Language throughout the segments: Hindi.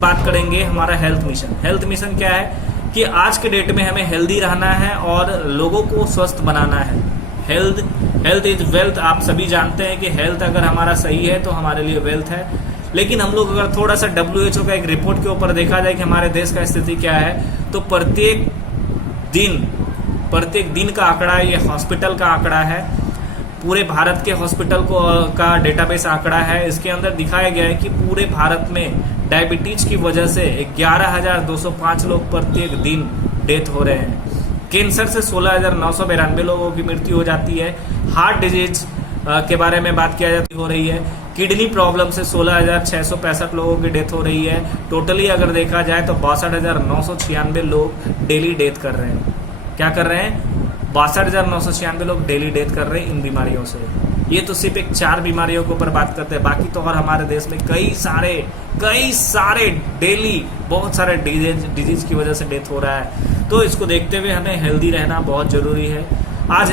बात करेंगे हमारा हेल्थ मिशन। हेल्थ मिशन क्या है कि आज के डेट में हमें हेल्दी रहना है और लोगों को स्वस्थ बनाना है। Health is wealth. आप सभी जानते हैं कि हेल्थ अगर हमारा सही है तो हमारे लिए वेल्थ है। लेकिन हम लोग अगर थोड़ा सा WHO का एक रिपोर्ट के ऊपर देखा जाए कि हमारे देश का स्थिति क्या है, तो प्रत्येक दिन का आंकड़ा, ये हॉस्पिटल का आंकड़ा है, पूरे भारत के हॉस्पिटल का डेटाबेस आंकड़ा है। इसके अंदर दिखाया गया है कि पूरे भारत में डायबिटीज की वजह से 11,205 लोग प्रत्येक दिन डेथ हो रहे हैं। कैंसर से 16,992 लोगों की मृत्यु हो जाती है। हार्ट डिजीज के बारे में बात किया जाती हो रही है। किडनी प्रॉब्लम से 16,665 लोगों की डेथ हो रही है। टोटली अगर देखा जाए तो 62,996 लोग डेली डेथ कर रहे हैं। क्या कर रहे हैं? 62,996 लोग डेली डेथ कर रहे हैं इन बीमारियों से। ये तो सिर्फ एक 4 बीमारियों के ऊपर बात करते हैं, बाकी तो और हमारे देश में कई सारे डेली बहुत सारे डिजीज की वजह से डेथ हो रहा है। तो इसको देखते हुए हमें हेल्दी रहना बहुत जरूरी है। आज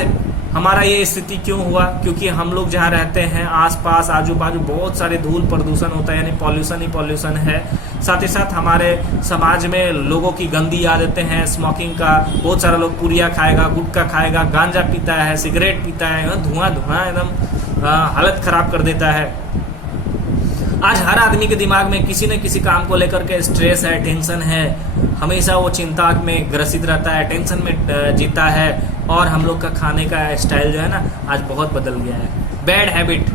हमारा ये स्थिति क्यों हुआ? क्योंकि हम लोग जहाँ रहते हैं आसपास आजू बाजू बहुत सारे धूल प्रदूषण होता है, यानी पॉल्यूशन ही पॉल्यूशन है। साथ ही साथ हमारे समाज में लोगों की गंदी आदतें हैं, स्मोकिंग का। बहुत सारा लोग पुड़िया खाएगा, गुटखा खाएगा, गांजा पीता है, सिगरेट पीता है, धुआं एकदम हालत खराब कर देता है। आज हर आदमी के दिमाग में किसी न किसी काम को लेकर के स्ट्रेस है, टेंशन है। हमेशा वो चिंता में ग्रसित रहता है, टेंशन में जीता है। और हम लोग का खाने का स्टाइल जो है ना, आज बहुत बदल गया है। Bad habit.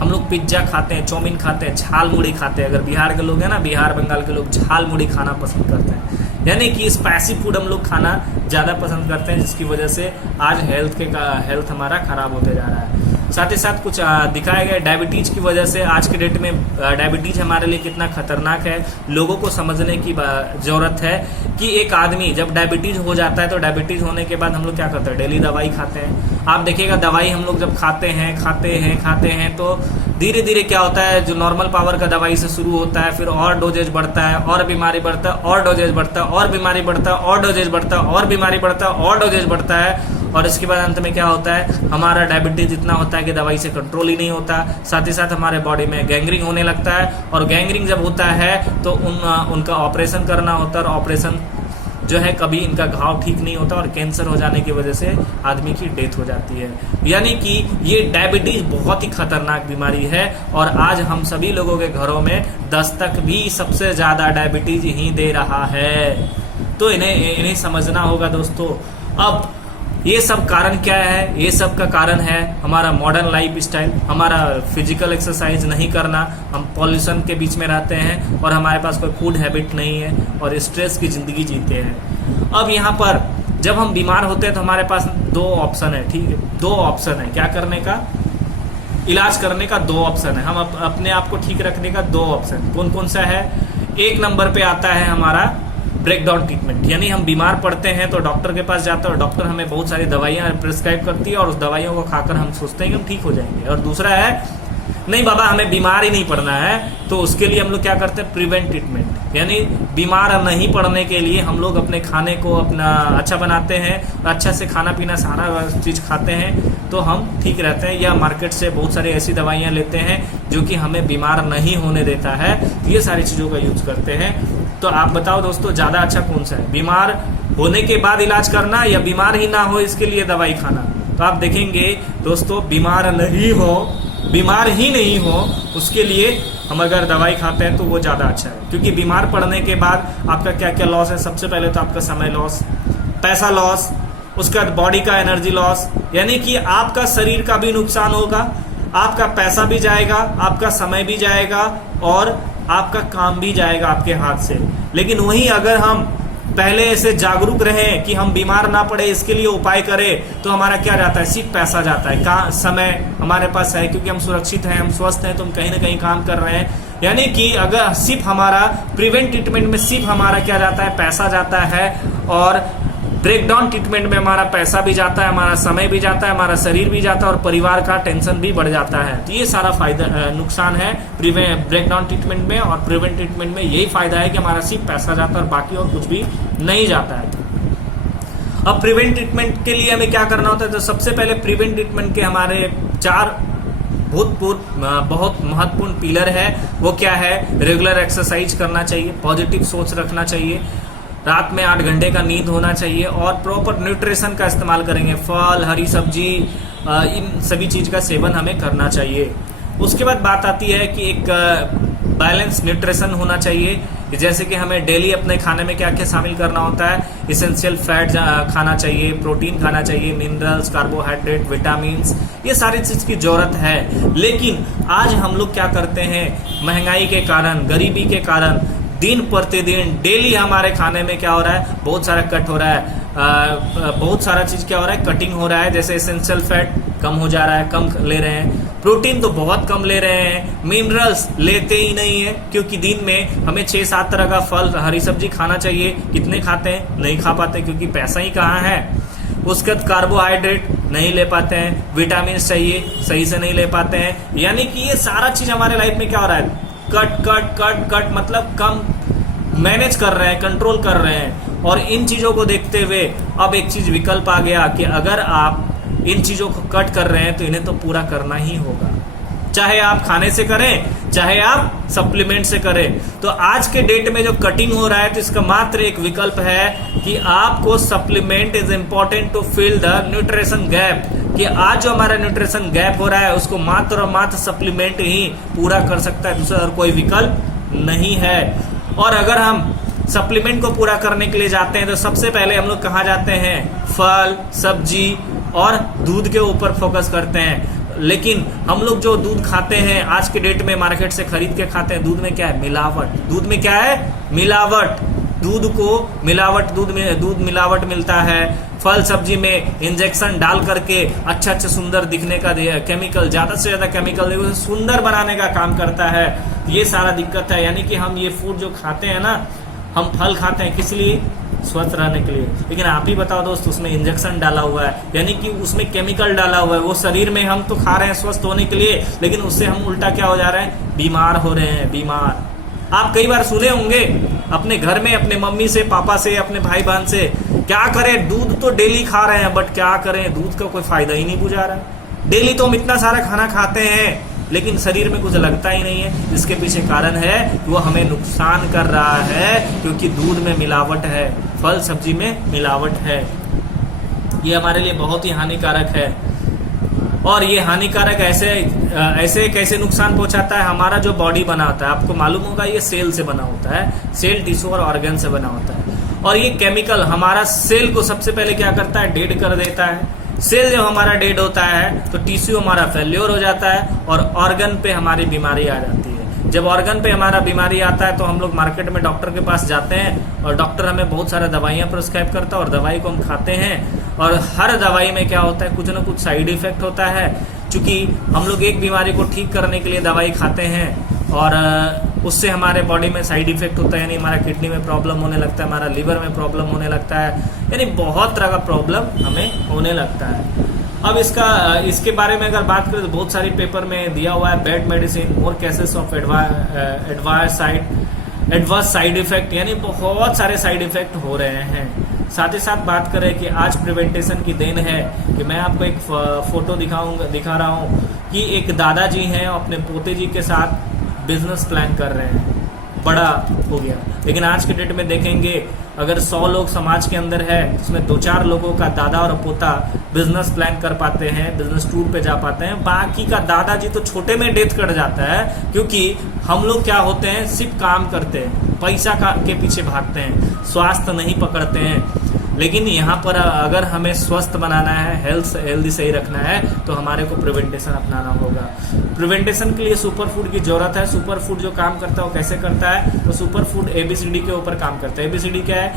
हम लोग पिज्जा खाते हैं, चाउमीन खाते हैं, झाल मुड़ी खाते हैं। अगर बिहार के लोग हैं ना, बिहार बंगाल के लोग झाल मुड़ी खाना पसंद करते हैं, यानी कि स्पाइसी फूड हम लोग खाना ज़्यादा पसंद करते हैं, जिसकी वजह से आज हेल्थ हमारा खराब होते जा रहा है। साथ ही साथ कुछ दिखाया गया डायबिटीज की वजह से। आज के डेट में डायबिटीज हमारे लिए कितना खतरनाक है, लोगों को समझने की जरूरत है कि एक आदमी जब डायबिटीज हो जाता है तो डायबिटीज होने के बाद हम लोग क्या करते हैं? डेली दवाई खाते हैं। आप देखिएगा, दवाई हम लोग जब खाते हैं तो धीरे धीरे क्या होता है, जो नॉर्मल पावर का दवाई से शुरू होता है, फिर और डोजेज बढ़ता है, और बीमारी बढ़ता है, और डोजेज बढ़ता है, और बीमारी बढ़ता है, और डोजेज बढ़ता है, और बीमारी बढ़ता है, और डोजेज बढ़ता है। और इसके बाद अंत में क्या होता है, हमारा डायबिटीज इतना होता है कि दवाई से कंट्रोल ही नहीं होता। साथ ही साथ हमारे बॉडी में गैंग्रीन होने लगता है, और गैंग्रीन जब होता है तो उनका ऑपरेशन करना होता है। और ऑपरेशन जो है, कभी इनका घाव ठीक नहीं होता और कैंसर हो जाने की वजह से आदमी की डेथ हो जाती है। यानी कि ये डायबिटीज बहुत ही खतरनाक बीमारी है। और आज हम सभी लोगों के घरों में दस्तक भी सबसे ज्यादा डायबिटीज ही दे रहा है। तो इन्हें समझना होगा दोस्तों। अब ये सब कारण क्या है? ये सब का कारण है हमारा मॉडर्न लाइफ स्टाइल, हमारा फिजिकल एक्सरसाइज नहीं करना। हम पॉल्यूशन के बीच में रहते हैं और हमारे पास कोई फूड हैबिट नहीं है और स्ट्रेस की जिंदगी जीते हैं। अब यहाँ पर जब हम बीमार होते हैं तो हमारे पास 2 ऑप्शन है, ठीक है? 2 ऑप्शन है क्या करने का? इलाज करने का 2 ऑप्शन है। हम अपने आप को ठीक रखने का 2 ऑप्शन कौन कौन सा है? 1 नंबर पे आता है हमारा ब्रेक डाउन ट्रीटमेंट, यानी हम बीमार पड़ते हैं तो डॉक्टर के पास जाते हैं और डॉक्टर हमें बहुत सारी दवाइयां प्रिस्क्राइब करती है और उस दवाइयों को खाकर हम सोचते हैं कि हम ठीक हो जाएंगे। और दूसरा है, नहीं बाबा हमें बीमार ही नहीं पड़ना है, तो उसके लिए हम लोग क्या करते हैं? प्रिवेंट ट्रीटमेंट, यानी बीमार नहीं पड़ने के लिए हम लोग अपने खाने को अपना अच्छा बनाते हैं, अच्छा से खाना पीना सारा चीज़ खाते हैं तो हम ठीक रहते हैं। या मार्केट से बहुत सारी ऐसी दवाइयाँ लेते हैं जो कि हमें बीमार नहीं होने देता है। ये सारी चीज़ों का यूज करते हैं। तो आप बताओ दोस्तों, ज़्यादा अच्छा कौन सा है? बीमार होने के बाद इलाज करना या बीमार ही ना हो इसके लिए दवाई खाना? तो आप देखेंगे दोस्तों, बीमार ही नहीं हो उसके लिए हम अगर दवाई खाते हैं तो वो ज़्यादा अच्छा है। क्योंकि बीमार पड़ने के बाद आपका क्या क्या लॉस है? सबसे पहले तो आपका समय लॉस, पैसा लॉस, उसके बाद बॉडी का एनर्जी लॉस, यानी कि आपका शरीर का भी नुकसान होगा, आपका पैसा भी जाएगा, आपका समय भी जाएगा और आपका काम भी जाएगा आपके हाथ से। लेकिन वहीं अगर हम पहले ऐसे जागरूक रहें कि हम बीमार ना पड़े, इसके लिए उपाय करें, तो हमारा क्या जाता है? सिर्फ पैसा जाता है, समय हमारे पास है क्योंकि हम सुरक्षित हैं, हम स्वस्थ हैं, तो हम कहीं ना कहीं काम कर रहे हैं। यानी कि अगर सिर्फ हमारा प्रिवेंट ट्रीटमेंट में सिर्फ हमारा क्या जाता है? पैसा जाता है। और ब्रेकडाउन ट्रीटमेंट में हमारा पैसा भी जाता है, हमारा समय भी जाता है, हमारा शरीर भी जाता है और परिवार का टेंशन भी बढ़ जाता है। तो ये सारा फायदा नुकसान है ब्रेकडाउन ट्रीटमेंट में। और प्रिवेंट ट्रीटमेंट में यही फायदा है कि हमारा सिर्फ पैसा जाता है और बाकी और कुछ भी नहीं जाता है। अब प्रिवेंट ट्रीटमेंट के लिए हमें क्या करना होता है? तो सबसे पहले प्रिवेंट ट्रीटमेंट के हमारे 4 बहुत महत्वपूर्ण पिलर है। वो क्या है? रेगुलर एक्सरसाइज करना चाहिए, पॉजिटिव सोच रखना चाहिए, रात में 8 घंटे का नींद होना चाहिए और प्रॉपर न्यूट्रिशन का इस्तेमाल करेंगे। फल, हरी सब्जी, इन सभी चीज़ का सेवन हमें करना चाहिए। उसके बाद बात आती है कि एक बैलेंस न्यूट्रिशन होना चाहिए, जैसे कि हमें डेली अपने खाने में क्या क्या शामिल करना होता है। इसेंशियल फैट खाना चाहिए, प्रोटीन खाना चाहिए, मिनरल्स, कार्बोहाइड्रेट, विटामिन्स, ये सारी चीज़ की ज़रूरत है। लेकिन आज हम लोग क्या करते हैं, महंगाई के कारण, गरीबी के कारण दिन प्रतिदिन डेली हमारे खाने में क्या हो रहा है, बहुत सारा कट हो रहा है, बहुत सारा चीज़ क्या हो रहा है, कटिंग हो रहा है। जैसे एसेंशियल फैट कम हो जा रहा है, कम ले रहे हैं, प्रोटीन तो बहुत कम ले रहे हैं, मिनरल्स लेते ही नहीं है, क्योंकि दिन में हमें 6-7 तरह का फल, हरी सब्जी खाना चाहिए। कितने खाते हैं? नहीं खा पाते, क्योंकि पैसा ही कहाँ है। उसके बाद कार्बोहाइड्रेट नहीं ले पाते हैं, विटामिन चाहिए सही से नहीं ले पाते हैं। यानी कि ये सारा चीज़ हमारे लाइफ में क्या हो रहा है, कट कट कट कट, मतलब कम मैनेज कर रहे हैं, कंट्रोल कर रहे हैं। और इन चीज़ों को देखते हुए अब एक चीज़ विकल्प आ गया कि अगर आप इन चीज़ों को कट कर रहे हैं तो इन्हें तो पूरा करना ही होगा, चाहे आप खाने से करें, चाहे आप सप्लीमेंट से करें। तो आज के डेट में जो कटिंग हो रहा है, तो इसका मात्र एक विकल्प है कि आपको supplement is important to fill the nutrition gap, कि आज जो हमारा न्यूट्रिशन गैप हो रहा है उसको मात्र और मात्र सप्लीमेंट ही पूरा कर सकता है, दूसरा और कोई विकल्प नहीं है। और अगर हम सप्लीमेंट को पूरा करने के लिए जाते हैं तो सबसे पहले हम लोग कहाँ जाते हैं, फल, सब्जी और दूध के ऊपर फोकस करते हैं। लेकिन हम लोग जो दूध खाते हैं आज के डेट में मार्केट से खरीद के खाते हैं, दूध में क्या है, मिलावट। दूध में क्या है, मिलावट। दूध को मिलावट, दूध मिलावट मिलता है। फल सब्जी में इंजेक्शन डाल करके अच्छा सुंदर दिखने का केमिकल, ज्यादा से ज्यादा केमिकल सुंदर बनाने का काम करता है। ये सारा दिक्कत है। यानी कि हम ये फूड जो खाते हैं ना, हम फल खाते हैं किस लिए, स्वस्थ रहने के लिए, लेकिन आप ही बताओ दोस्त, उसमें इंजेक्शन डाला हुआ है, यानी कि उसमें केमिकल डाला हुआ है। वो शरीर में हम तो खा रहे हैं स्वस्थ होने के लिए, लेकिन उससे हम उल्टा क्या हो जा रहे हैं, बीमार हो रहे हैं, बीमार। आप कई बार सुने होंगे अपने घर में अपने मम्मी से, पापा से, अपने भाई बहन से, क्या करें, दूध तो डेली खा रहे हैं, बट क्या करें, दूध का कोई फायदा ही नहीं बुझा रहा है। डेली तो हम इतना सारा खाना खाते हैं लेकिन शरीर में कुछ लगता ही नहीं है। इसके पीछे कारण है कि वो हमें नुकसान कर रहा है, क्योंकि दूध में मिलावट है, फल सब्जी में मिलावट है। ये हमारे लिए बहुत ही हानिकारक है। और ये हानिकारक ऐसे कैसे नुकसान पहुंचाता है, हमारा जो बॉडी बना होता है, आपको मालूम होगा ये सेल से बना होता है, सेल, टिश्यू और ऑर्गन से बना होता है। और ये केमिकल हमारा सेल को सबसे पहले क्या करता है, डेड कर देता है। सेल जब हमारा डेड होता है तो टिश्यू हमारा फेल्योर हो जाता है और ऑर्गन पे हमारी बीमारी आ जाती है। जब ऑर्गन पे हमारा बीमारी आता है तो हम लोग मार्केट में डॉक्टर के पास जाते हैं और डॉक्टर हमें बहुत सारा दवाइयाँ प्रिस्क्राइब करता है और दवाई को हम खाते हैं। और हर दवाई में क्या होता है, कुछ ना कुछ साइड इफेक्ट होता है। क्योंकि हम लोग एक बीमारी को ठीक करने के लिए दवाई खाते हैं और उससे हमारे बॉडी में साइड इफेक्ट होता है, यानी हमारा किडनी में प्रॉब्लम होने लगता है, हमारा लिवर में प्रॉब्लम होने लगता है, यानी बहुत तरह का प्रॉब्लम हमें होने लगता है। अब इसके बारे में अगर बात करें तो बहुत सारी पेपर में दिया हुआ है, bad medicine, more cases of adverse side effect, यानी बहुत सारे साइड इफेक्ट हो रहे हैं। साथ ही साथ बात करें कि आज प्रिवेंटेशन की देन है कि मैं आपको एक फोटो दिखा रहा हूँ कि एक दादाजी हैं अपने पोते जी के साथ बिजनेस प्लान कर रहे हैं, बड़ा हो गया। लेकिन आज के डेट में देखेंगे अगर 100 लोग समाज के अंदर है, उसमें 2-4 लोगों का दादा और पोता बिजनेस प्लान कर पाते हैं, बिजनेस टूर पे जा पाते हैं। बाकी का दादाजी तो छोटे में डेथ कर जाता है, क्योंकि हम लोग क्या होते हैं, सिर्फ काम करते हैं, पैसा के पीछे भागते हैं, स्वास्थ्य नहीं पकड़ते हैं। लेकिन यहाँ पर अगर हमें स्वस्थ बनाना है, हेल्दी सही रखना है, तो हमारे को प्रिवेंटेशन अपनाना होगा। प्रिवेंटेशन के लिए सुपर फूड की जरूरत है। सुपर फूड जो काम करता है वो कैसे करता है, तो सुपर फूड ABCD के ऊपर काम करता है। ABCD क्या है,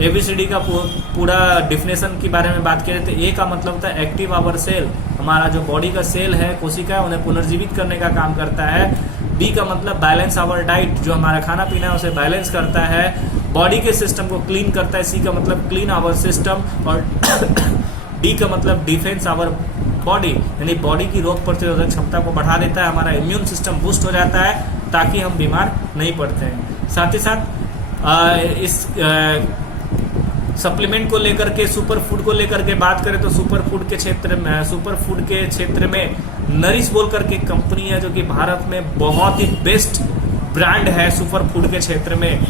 ABCD का पूरा डिफिनेशन के बारे में बात किया जाए तो A का मतलब होता है एक्टिव आवर सेल, हमारा जो बॉडी का सेल है, कोशिका, उन्हें पुनर्जीवित करने का काम करता है। B का मतलब बैलेंस आवर डाइट, जो हमारा खाना पीना है उसे बैलेंस करता है, बॉडी के सिस्टम को क्लीन करता है। C का मतलब क्लीन आवर सिस्टम। और D का मतलब डिफेंस आवर बॉडी, यानी बॉडी की रोग प्रतिरोधक क्षमता को बढ़ा देता है, हमारा इम्यून सिस्टम बूस्ट हो जाता है ताकि हम बीमार नहीं पड़ते हैं। साथ ही साथ इस सप्लीमेंट को लेकर के, सुपर फूड को लेकर के बात करें तो सुपर फूड के क्षेत्र में नरिश बोल करके कंपनी है जो कि भारत में बहुत ही बेस्ट ब्रांड है सुपर फूड के क्षेत्र में।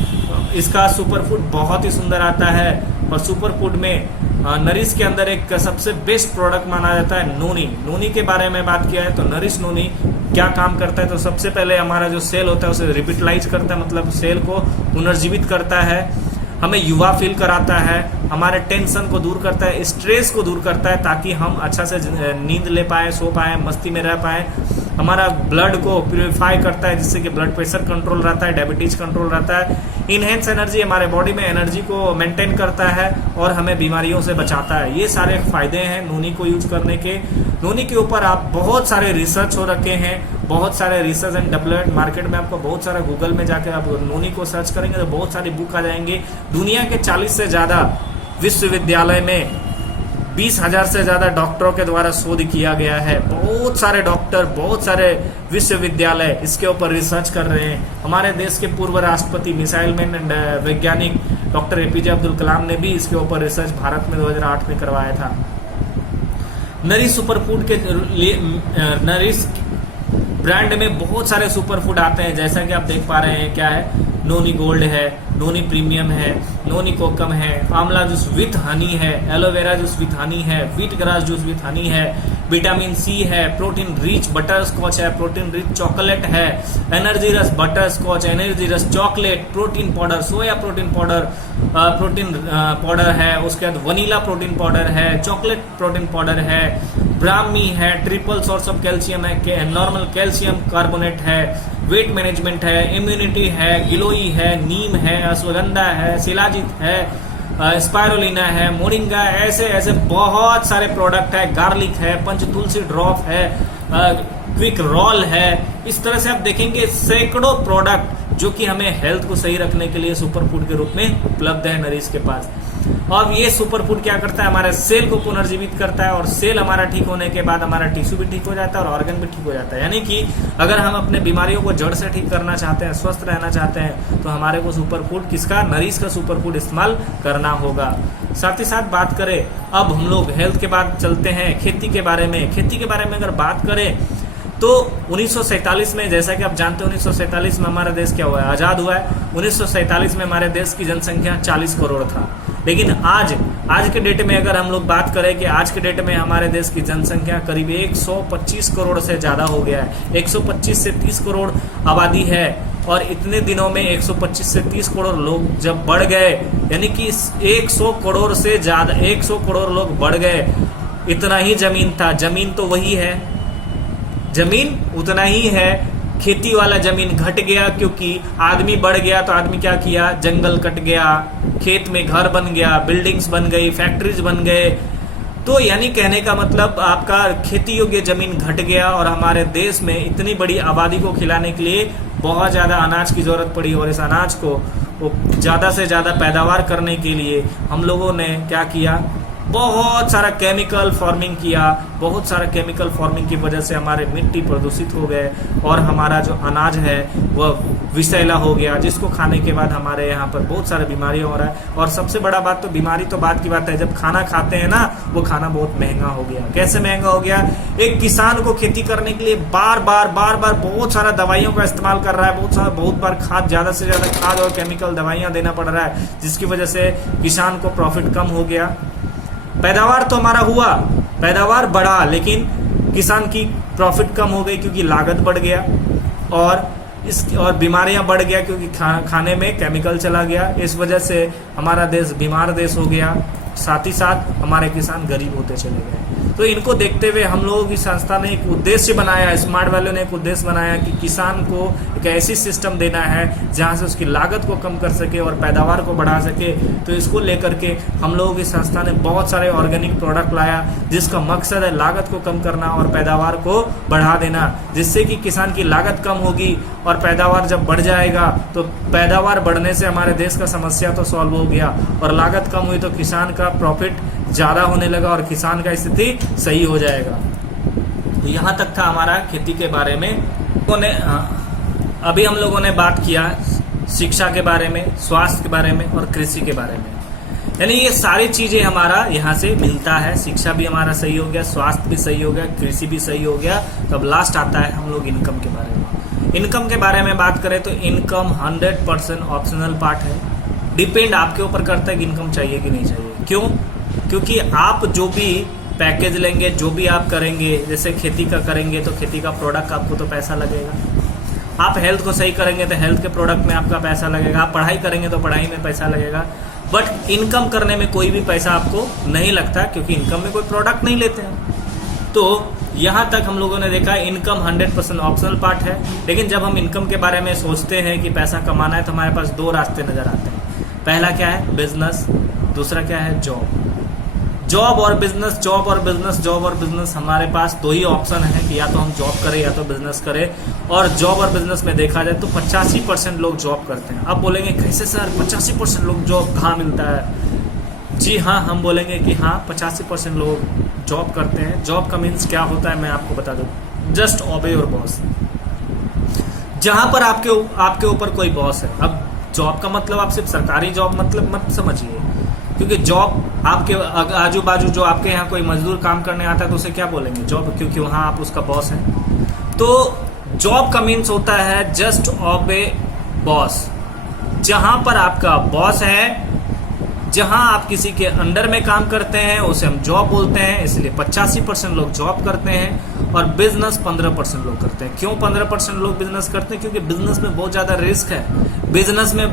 इसका सुपर फूड बहुत ही सुंदर आता है और सुपर फूड में नरिश के अंदर एक सबसे बेस्ट प्रोडक्ट माना जाता है नोनी। नोनी के बारे में बात किया है तो नरिश नोनी क्या काम करता है, तो सबसे पहले हमारा जो सेल होता है उसे रिविटलाइज करता है, मतलब सेल को पुनर्जीवित करता है, हमें युवा फील कराता है, हमारे टेंशन को दूर करता है, स्ट्रेस को दूर करता है ताकि हम अच्छा से नींद ले पाए, सो पाए, मस्ती में रह पाए। हमारा ब्लड को प्यूरिफाई करता है जिससे कि ब्लड प्रेशर कंट्रोल रहता है, डायबिटीज कंट्रोल रहता है। इनहेंस एनर्जी, हमारे बॉडी में एनर्जी को मेंटेन करता है और हमें बीमारियों से बचाता है। ये सारे फायदे हैं नोनी को यूज करने के। नोनी के ऊपर आप बहुत सारे रिसर्च हो रखे हैं, बहुत सारे रिसर्च एंड डेवलपमेंट मार्केट में आपको बहुत सारा गूगल में जाकर आप नोनी को सर्च करेंगे तो बहुत सारी बुक आ जाएंगे। दुनिया के 40 से ज़्यादा विश्वविद्यालय में 20,000 से ज़्यादा डॉक्टरों के द्वारा शोध किया गया है। बहुत सारे डॉक्टर, बहुत सारे विश्वविद्यालय इसके ऊपर रिसर्च कर रहे हैं। हमारे देश के पूर्व राष्ट्रपति, मिसाइल मैन एंड वैज्ञानिक डॉक्टर APJ अब्दुल कलाम ने भी इसके ऊपर रिसर्च भारत में 2008 में करवाया था। नरिश सुपर फूड के लिए नरिश ब्रांड में बहुत सारे सुपर फूड आते हैं, जैसा कि आप देख पा रहे हैं। क्या है? नोनी गोल्ड है, नोनी प्रीमियम है, नोनी कोकम है, आंवला जूस विथ हनी है, एलोवेरा जूस विथ हनी है, wheat grass juice with Honey है, विटामिन C है, प्रोटीन रिच बटर स्कॉच है, प्रोटीन रिच चॉकलेट है, एनर्जी रस बटर स्कॉच, एनर्जी रस chocolate, protein powder, soya protein powder है, उसके बाद वनीला प्रोटीन पाउडर है, चॉकलेट प्रोटीन पाउडर है, ब्राह्मी है, ट्रिपल सोर्स ऑफ कैल्शियम है, नॉर्मल कैल्शियम कार्बोनेट है, वेट मैनेजमेंट है, इम्यूनिटी है, गिलोई है, नीम है, अश्वगंधा है, शिलाजीत है, स्पायरुलिना है, मोरिंगा, ऐसे ऐसे बहुत सारे प्रोडक्ट है, गार्लिक है, पंचतुलसी ड्रॉप है, क्विक रोल है। इस तरह से आप देखेंगे सैकड़ों प्रोडक्ट जो कि हमें हेल्थ को सही रखने के लिए सुपर फूड के रूप में उपलब्ध है नरिश के पास। अब ये सुपर फूड क्या करता है? हमारे सेल को पुनर्जीवित करता है और सेल हमारा ठीक होने के बाद हमारा टिश्यू भी ठीक हो जाता है और ऑर्गन भी ठीक हो जाता है। यानी कि अगर हम अपने बीमारियों को जड़ से ठीक करना चाहते हैं, स्वस्थ रहना चाहते हैं, तो हमारे को सुपर फूड किसका? नरिश का सुपर फूड इस्तेमाल करना होगा। साथ ही साथ बात करें, अब हम लोग हेल्थ के बाद चलते हैं खेती के बारे में। खेती के बारे में अगर बात करें तो 1947 में, जैसा कि आप जानते हैं 1947 में हमारा देश क्या हुआ है? आज़ाद हुआ है। 1947 में हमारे देश की जनसंख्या 40 करोड़ था, लेकिन आज के डेट में अगर हम लोग बात करें कि आज के डेट में हमारे देश की जनसंख्या करीब 125 करोड़ से ज़्यादा हो गया है। 125 से 30 करोड़ आबादी है और इतने दिनों में 125 से 30 करोड़ लोग जब बढ़ गए, यानी कि 100 करोड़ से ज़्यादा 100 करोड़ लोग बढ़ गए। इतना ही जमीन था, जमीन तो वही है, जमीन उतना ही है, खेती वाला जमीन घट गया क्योंकि आदमी बढ़ गया। तो आदमी क्या किया? जंगल कट गया, खेत में घर बन गया, बिल्डिंग्स बन गई, फैक्ट्रीज बन गए। तो यानी कहने का मतलब आपका खेती योग्य जमीन घट गया और हमारे देश में इतनी बड़ी आबादी को खिलाने के लिए बहुत ज़्यादा अनाज की ज़रूरत पड़ी और इस अनाज को ज़्यादा से ज़्यादा पैदावार करने के लिए हम लोगों ने क्या किया? बहुत सारा केमिकल फार्मिंग किया। बहुत सारा केमिकल फार्मिंग की वजह से हमारे मिट्टी प्रदूषित हो गए और हमारा जो अनाज है वह विषैला हो गया, जिसको खाने के बाद हमारे यहाँ पर बहुत सारे बीमारियाँ हो रहा है। और सबसे बड़ा बात तो बीमारी तो बात की बात है, जब खाना खाते हैं ना, वो खाना बहुत महंगा हो गया। कैसे महंगा हो गया? एक किसान को खेती करने के लिए बार बार बहुत सारा दवाइयों का इस्तेमाल कर रहा है, बहुत बार खाद, ज़्यादा से ज़्यादा खाद और केमिकल दवाइयाँ देना पड़ रहा है, जिसकी वजह से किसान को प्रॉफिट कम हो गया। पैदावार तो हमारा हुआ, पैदावार बढ़ा, लेकिन किसान की प्रॉफिट कम हो गई क्योंकि लागत बढ़ गया और बीमारियां बढ़ गया क्योंकि खाने में केमिकल चला गया। इस वजह से हमारा देश बीमार देश हो गया, साथ ही साथ हमारे किसान गरीब होते चले गए। तो इनको देखते हुए हम लोगों की संस्था ने एक उद्देश्य बनाया, स्मार्ट वैल्यू ने एक उद्देश्य बनाया कि किसान को एक ऐसी सिस्टम देना है जहां से उसकी लागत को कम कर सके और पैदावार को बढ़ा सके। तो इसको लेकर के हम लोगों की संस्था ने बहुत सारे ऑर्गेनिक प्रोडक्ट लाया, जिसका मकसद है लागत को कम करना और पैदावार को बढ़ा देना, जिससे कि किसान की लागत कम होगी और पैदावार जब बढ़ जाएगा तो पैदावार बढ़ने से हमारे देश का समस्या तो सॉल्व हो गया और लागत कम हुई तो किसान का प्रॉफिट ज़्यादा होने लगा और किसान का स्थिति सही हो जाएगा। तो यहाँ तक था हमारा खेती के बारे में। अभी हम लोगों ने बात किया शिक्षा के बारे में, स्वास्थ्य के बारे में और कृषि के बारे में। यानी ये सारी चीजें हमारा यहाँ से मिलता है। शिक्षा भी हमारा सही हो गया, स्वास्थ्य भी सही हो गया, कृषि भी सही हो गया। तब लास्ट आता है हम लोग इनकम के बारे में। इनकम के बारे में बात करें तो इनकम 100% ऑप्शनल पार्ट है। डिपेंड आपके ऊपर करता है कि इनकम चाहिए कि नहीं चाहिए। क्यों? क्योंकि आप जो भी पैकेज लेंगे, जो भी आप करेंगे, जैसे खेती का करेंगे तो खेती का प्रोडक्ट आपको तो पैसा लगेगा। आप हेल्थ को सही करेंगे तो हेल्थ के प्रोडक्ट में आपका पैसा लगेगा। आप पढ़ाई करेंगे तो पढ़ाई में पैसा लगेगा। बट इनकम करने में कोई भी पैसा आपको नहीं लगता, क्योंकि इनकम में कोई प्रोडक्ट नहीं लेते हैं। तो यहाँ तक हम लोगों ने देखा इनकम 100% ऑप्शनल पार्ट है। लेकिन जब हम इनकम के बारे में सोचते हैं कि पैसा कमाना है तो हमारे पास दो रास्ते नजर आते हैं। पहला क्या है? बिजनेस। दूसरा क्या है? जॉब। जॉब और बिजनेस, जॉब और बिजनेस, जॉब और बिजनेस। हमारे पास दो ही ऑप्शन है कि या तो हम जॉब करें या तो बिजनेस करें। और जॉब और बिजनेस में देखा जाए तो 85% लोग जॉब करते हैं। अब बोलेंगे कैसे सर 85% लोग जॉब कहाँ मिलता है? जी हाँ, हम बोलेंगे कि हाँ 85% लोग जॉब करते हैं। जॉब का मीन्स क्या होता है मैं आपको बता दूं। जस्ट ओबे योर बॉस। जहां पर आपके ऊपर कोई बॉस है। अब जॉब का मतलब आप सिर्फ सरकारी जॉब मतलब मत समझिए, क्योंकि जॉब आपके आजू बाजू जो आपके यहाँ कोई मजदूर काम करने आता है तो उसे क्या बोलेंगे? जॉब, क्योंकि वहां आप उसका बॉस है। तो जॉब का मीन्स होता है जस्ट ओबे बॉस। जहां पर आपका बॉस है, जहां आप किसी के अंडर में काम करते हैं उसे हम जॉब बोलते हैं। इसलिए 85% लोग जॉब करते हैं और बिजनेस 15% लोग करते हैं। क्यों 15% लोग बिजनेस करते हैं? क्योंकि बिजनेस में बहुत ज्यादा रिस्क है। बिजनेस में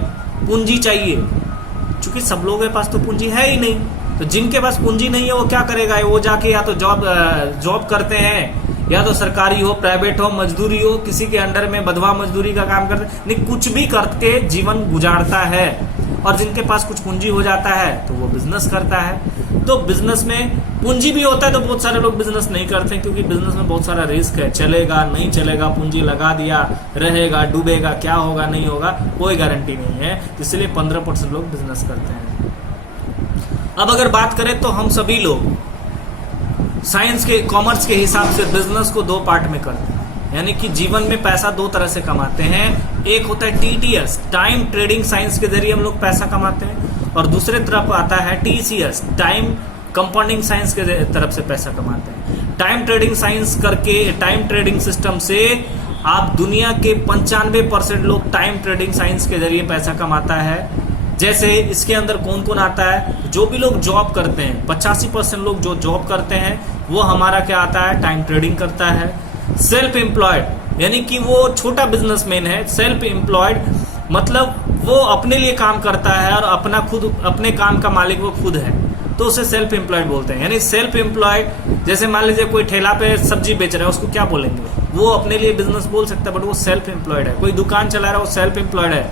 पूंजी चाहिए, क्योंकि सब लोगों के पास तो पूंजी है ही नहीं। तो जिनके पास पूंजी नहीं है वो क्या करेगा? वो जाके या तो जॉब करते हैं, या तो सरकारी हो, प्राइवेट हो, मजदूरी हो, किसी के अंडर में बधवा मजदूरी का काम करते, नहीं कुछ भी करके जीवन गुजारता है। और जिनके पास कुछ पूंजी हो जाता है तो वो बिजनेस करता है। तो बिजनेस में पूंजी भी होता है तो बहुत सारे लोग बिजनेस नहीं करते, क्योंकि बिजनेस में बहुत सारा रिस्क है। चलेगा नहीं चलेगा, पूंजी लगा दिया, रहेगा डूबेगा, क्या होगा नहीं होगा कोई गारंटी नहीं है। इसलिए 15% लोग बिजनेस करते हैं। अब अगर बात करें तो हम सभी लोग साइंस के, कॉमर्स के हिसाब से बिजनेस को दो पार्ट में करते हैं। यानी कि जीवन में पैसा दो तरह से कमाते हैं। एक होता है TTS, टाइम ट्रेडिंग साइंस के जरिए हम लोग पैसा कमाते हैं। और दूसरे तरफ आता है TCS, टाइम कंपाउंडिंग साइंस के तरफ से पैसा कमाते हैं। टाइम ट्रेडिंग साइंस करके, टाइम ट्रेडिंग सिस्टम से आप दुनिया के 95% लोग टाइम ट्रेडिंग साइंस के जरिए पैसा कमाता है। जैसे इसके अंदर कौन कौन आता है? जो भी लोग जॉब करते हैं, 85% लोग जो जॉब करते हैं वो हमारा क्या आता है? टाइम ट्रेडिंग करता है। सेल्फ एम्प्लॉयड, यानी कि वो छोटा बिजनेसमैन है। सेल्फ एम्प्लॉयड मतलब वो अपने लिए काम करता है और अपने काम का मालिक वो खुद है, तो उसे सेल्फ एम्प्लॉयड बोलते हैं। यानी सेल्फ एम्प्लॉयड, जैसे मान लीजिए कोई ठेला पे सब्जी बेच रहा है, उसको क्या बोलेंगे? वो अपने लिए बिजनेस बोल सकता है, बट वो सेल्फ एम्प्लॉयड है। कोई दुकान चला रहा है, वो सेल्फ एम्प्लॉयड है।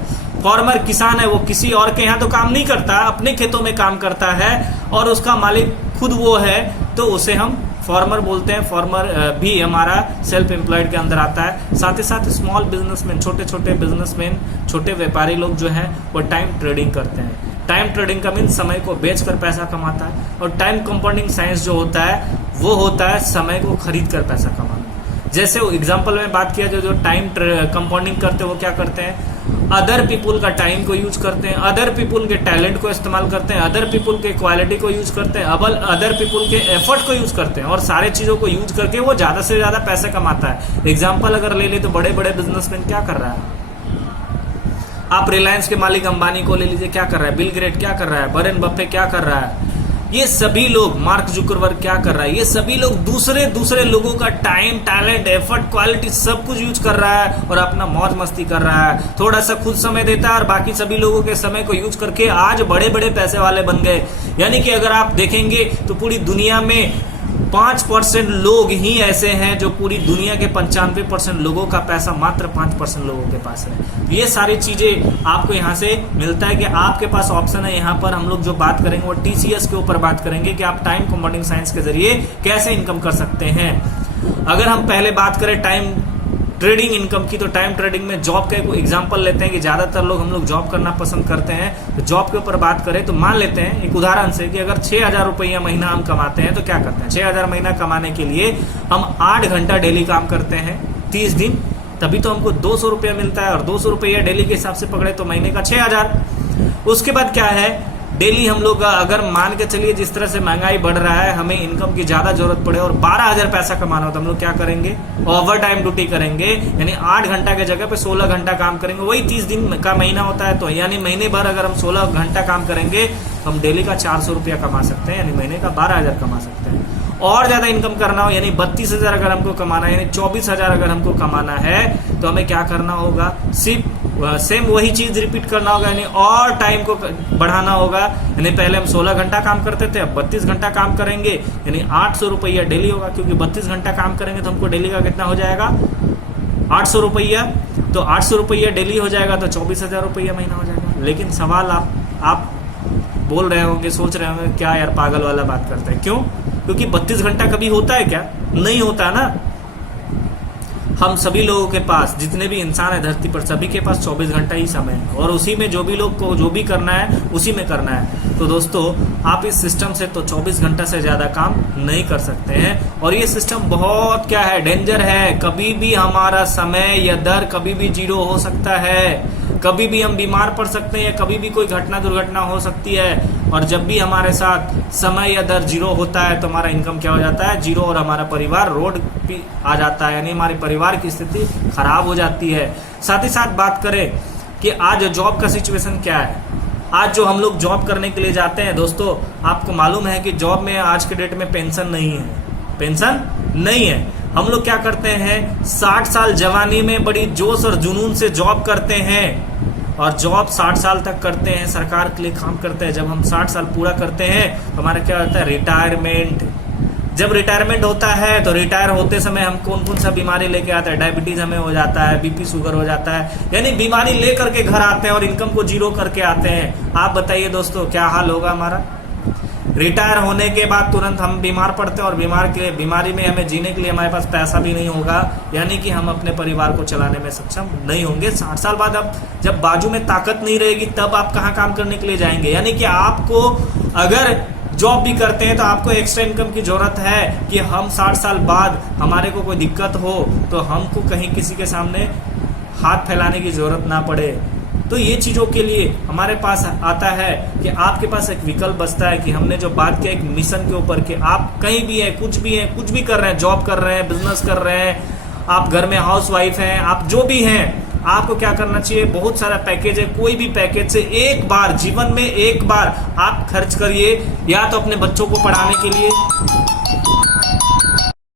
फार्मर, किसान है, वो किसी और के यहाँ तो काम नहीं करता, अपने खेतों में काम करता है और उसका मालिक खुद वो है, तो उसे हम फार्मर बोलते हैं। फार्मर भी हमारा सेल्फ एम्प्लॉयड के अंदर आता है। साथ ही साथ स्मॉल बिजनेसमैन, छोटे छोटे बिजनेसमैन, छोटे व्यापारी लोग जो हैं वो टाइम ट्रेडिंग करते हैं। टाइम ट्रेडिंग का मीन्स समय को बेचकर पैसा कमाता है। और टाइम कंपाउंडिंग साइंस जो होता है वो होता है समय को खरीद कर पैसा कमाना। जैसे एग्जाम्पल में बात किया, जो टाइम कंपाउंडिंग करते हैं वो क्या करते हैं? अदर पीपुल का टाइम को यूज करते हैं, अदर पीपुल के टैलेंट को इस्तेमाल करते हैं, अदर पीपुल के क्वालिटी को यूज करते हैं, अदर पीपुल के एफर्ट को यूज करते हैं, और सारे चीजों को यूज करके वो ज्यादा से ज्यादा पैसा कमाता है। एग्जाम्पल अगर ले ले तो बड़े बड़े बिजनेसमैन क्या कर रहा है? आप रिलायंस के मालिक अंबानी को ले लीजिए, क्या कर रहा है? बिल गेट क्या कर रहा है? वॉरेन बफे क्या कर रहा है? ये सभी लोग, मार्क जुकरबर्ग क्या कर रहा है? ये सभी लोग दूसरे लोगों का टाइम, टैलेंट, एफर्ट, क्वालिटी सब कुछ यूज कर रहा है और अपना मौज मस्ती कर रहा है। थोड़ा सा खुद समय देता है और बाकी सभी लोगों के समय को यूज करके आज बड़े बड़े पैसे वाले बन गए। यानी कि अगर आप देखेंगे तो पूरी दुनिया में 5% लोग ही ऐसे हैं जो पूरी दुनिया के 95% लोगों का पैसा मात्र 5% लोगों के पास है। ये सारी चीजें आपको यहाँ से मिलता है कि आपके पास ऑप्शन है। यहाँ पर हम लोग जो बात करेंगे वो TCS के ऊपर बात करेंगे कि आप टाइम कंपाउंडिंग साइंस के जरिए कैसे इनकम कर सकते हैं। अगर हम पहले बात करें टाइम ट्रेडिंग इनकम की, तो टाइम ट्रेडिंग में जॉब का एक एग्जांपल लेते हैं कि ज्यादातर लोग, हम लोग जॉब करना पसंद करते हैं। तो जॉब के ऊपर बात करें तो मान लेते हैं एक उदाहरण से कि अगर 6,000 रुपया महीना हम कमाते हैं तो क्या करते हैं? 6,000 महीना कमाने के लिए हम 8 घंटा डेली काम करते हैं 30 दिन, तभी तो हमको 200 रुपया मिलता है। और 200 रुपया डेली के हिसाब से पकड़े तो महीने का 6,000। उसके बाद क्या है? डेली हम लोग अगर मान के चलिए जिस तरह से महंगाई बढ़ रहा है, हमें इनकम की ज्यादा जरूरत पड़े और 12,000 पैसा कमाना हो तो हम लोग क्या करेंगे, ओवर टाइम ड्यूटी करेंगे, यानी 8 घंटा के जगह पे 16 घंटा काम करेंगे। वही 30 दिन का महीना होता है, तो यानी महीने भर अगर हम 16 घंटा काम करेंगे तो हम डेली का 400 रुपया कमा सकते हैं, यानी महीने का 12,000 कमा सकते हैं। और ज्यादा इनकम करना हो, यानी 32,000 अगर हमको कमाना है, यानी 24,000 अगर हमको कमाना है, तो हमें क्या करना होगा, सिर्फ सेम वही चीज रिपीट करना होगा, यानी और टाइम को बढ़ाना होगा। यानी पहले हम 16 घंटा काम करते थे, अब 32 घंटा काम करेंगे, यानी 800 रुपया डेली होगा, क्योंकि 32 घंटा काम करेंगे तो हमको डेली का कितना हो जाएगा, 800 रुपया। तो 800 रुपया डेली हो जाएगा तो 24,000 रुपया महीना हो जाएगा। लेकिन सवाल आप बोल रहे होंगे, सोच रहे होंगे क्या यार पागल वाला बात करते हैं, क्यों? क्योंकि 32 घंटा कभी होता है क्या? नहीं होता ना। हम सभी लोगों के पास, जितने भी इंसान है धरती पर, सभी के पास 24 घंटा ही समय है, और उसी में जो भी लोग को जो भी करना है उसी में करना है। तो दोस्तों आप इस सिस्टम से तो 24 घंटा से ज्यादा काम नहीं कर सकते हैं, और ये सिस्टम बहुत क्या है, डेंजर है। कभी भी हमारा समय या दर कभी भी 0 हो सकता है, कभी भी हम बीमार पड़ सकते हैं, कभी भी कोई घटना दुर्घटना हो सकती है। और जब भी हमारे साथ समय या दर 0 होता है तो हमारा इनकम क्या हो जाता है, 0, और हमारा परिवार रोड पे आ जाता है, यानी हमारे परिवार की स्थिति खराब हो जाती है। साथ ही साथ बात करें कि आज जॉब का सिचुएशन क्या है। आज जो हम लोग जॉब करने के लिए जाते हैं दोस्तों, आपको मालूम है कि जॉब में आज के डेट में पेंशन नहीं है, पेंशन नहीं है। हम लोग क्या करते हैं, 60 साल जवानी में बड़ी जोश और जुनून से जॉब करते हैं, और जॉब 60 साल तक करते हैं, सरकार के लिए काम करते हैं। जब हम 60 साल पूरा करते हैं तो हमारा क्या होता है, रिटायरमेंट। जब रिटायरमेंट होता है तो रिटायर होते समय हम कौन कौन सा बीमारी लेके आते हैं, डायबिटीज हमें हो जाता है, बीपी शुगर हो जाता है, यानी बीमारी ले करके घर आते हैं और इनकम को 0 करके आते हैं। आप बताइए दोस्तों क्या हाल होगा हमारा। रिटायर होने के बाद तुरंत हम बीमार पड़ते हैं, और बीमारी में हमें जीने के लिए हमारे पास पैसा भी नहीं होगा, यानी कि हम अपने परिवार को चलाने में सक्षम नहीं होंगे। 60 साल बाद अब जब बाजू में ताकत नहीं रहेगी तब आप कहाँ काम करने के लिए जाएंगे। यानी कि आपको अगर जॉब भी करते हैं तो आपको एक्स्ट्रा इनकम की जरूरत है कि हम 60 साल बाद हमारे को कोई दिक्कत हो तो हमको कहीं किसी के सामने हाथ फैलाने की जरूरत ना पड़े। तो ये चीजों के लिए हमारे पास आता है कि आपके पास एक विकल्प बचता है कि हमने जो बात किया एक मिशन के ऊपर कि आप कहीं भी है, कुछ भी कर रहे हैं, जॉब कर रहे हैं, बिजनेस कर रहे हैं, आप घर में हाउसवाइफ हैं, आप जो भी हैं, आपको क्या करना चाहिए, बहुत सारा पैकेज है, कोई भी पैकेज से एक बार जीवन में एक बार आप खर्च करिए, या तो अपने बच्चों को पढ़ाने के लिए,